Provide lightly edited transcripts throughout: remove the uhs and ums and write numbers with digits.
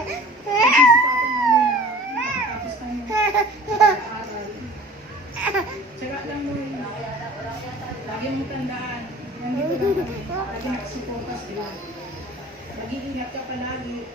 Pagsisikapan namin na makatapos kami mag-aral. Tsaga lang mo yun. Lagi mong tandaan. Nandito lang kami. Lagi nakasupokas, di ba? Mag-iingat ka palagi.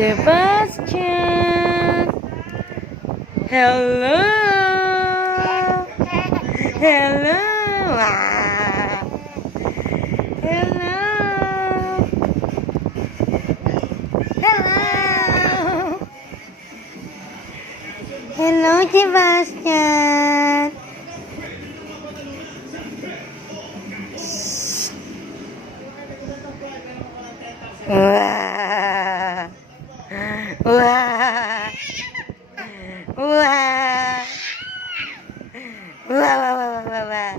Sebastian, hello, hello, hello, hello, Sebastian. Wah, wah, wah, wah, wah, wah, wah, wah.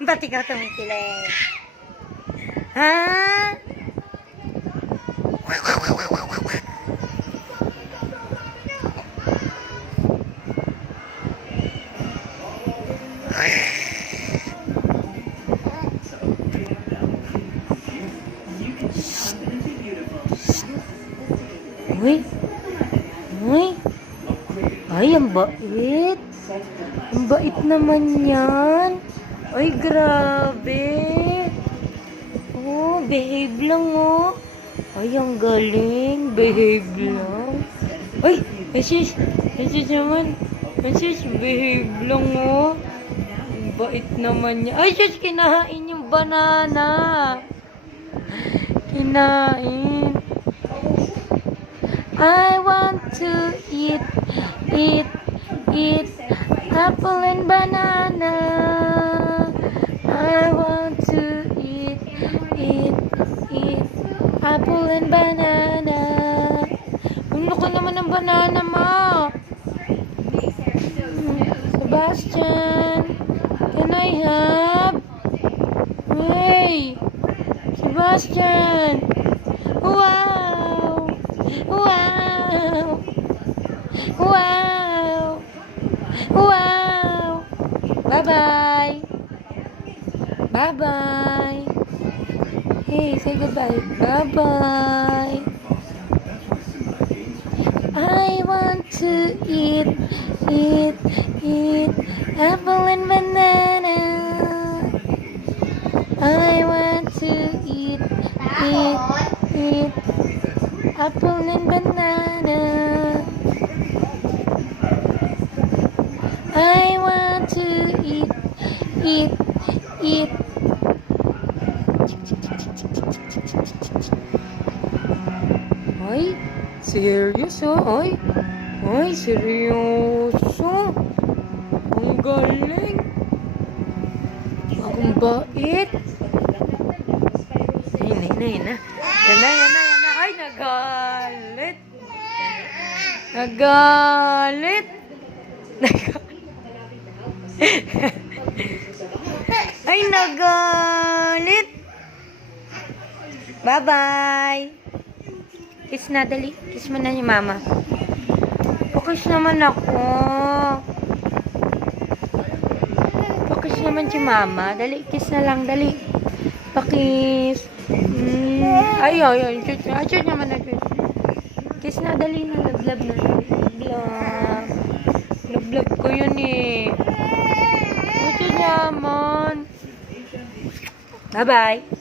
Ba't ikaw tumikilig? Ha? Uy, uy, ay, ang bait. Ang bait naman yan. Ay, grabe. Oh, behave lang, oh. Ay, ang galing. Behave lang. Ay, sis naman. Sis, behave lang, oh. Ang bait naman niya. Ay, sis, kinahain yung banana. Kinain. I want to eat apple and banana. I want to eat apple and banana. Ang laki naman ng banana mo. Sebastian, can I have? Hey, Sebastian. Wow. Wow. Wow. Wow. Bye-bye. Bye-bye. Hey, say goodbye. Bye-bye. I want to eat apple and banana. and banana. I want to eat, eat. Ay, serious oh. Ay, seryoso. Ang galing. Ang bait. Ayun na. Yan na. Ay, nagalit. Ay, nagalit. Bye-bye. Kiss na, dali. Kiss mo na yung mama. Pakiss naman ako. Pakiss naman si mama. Dali, kiss na lang, dali. Pakiss. Ay. Shoot naman na, shoot. Kiss na, dali na. Love na. Love ko yun eh. Shoot naman. Bye-bye.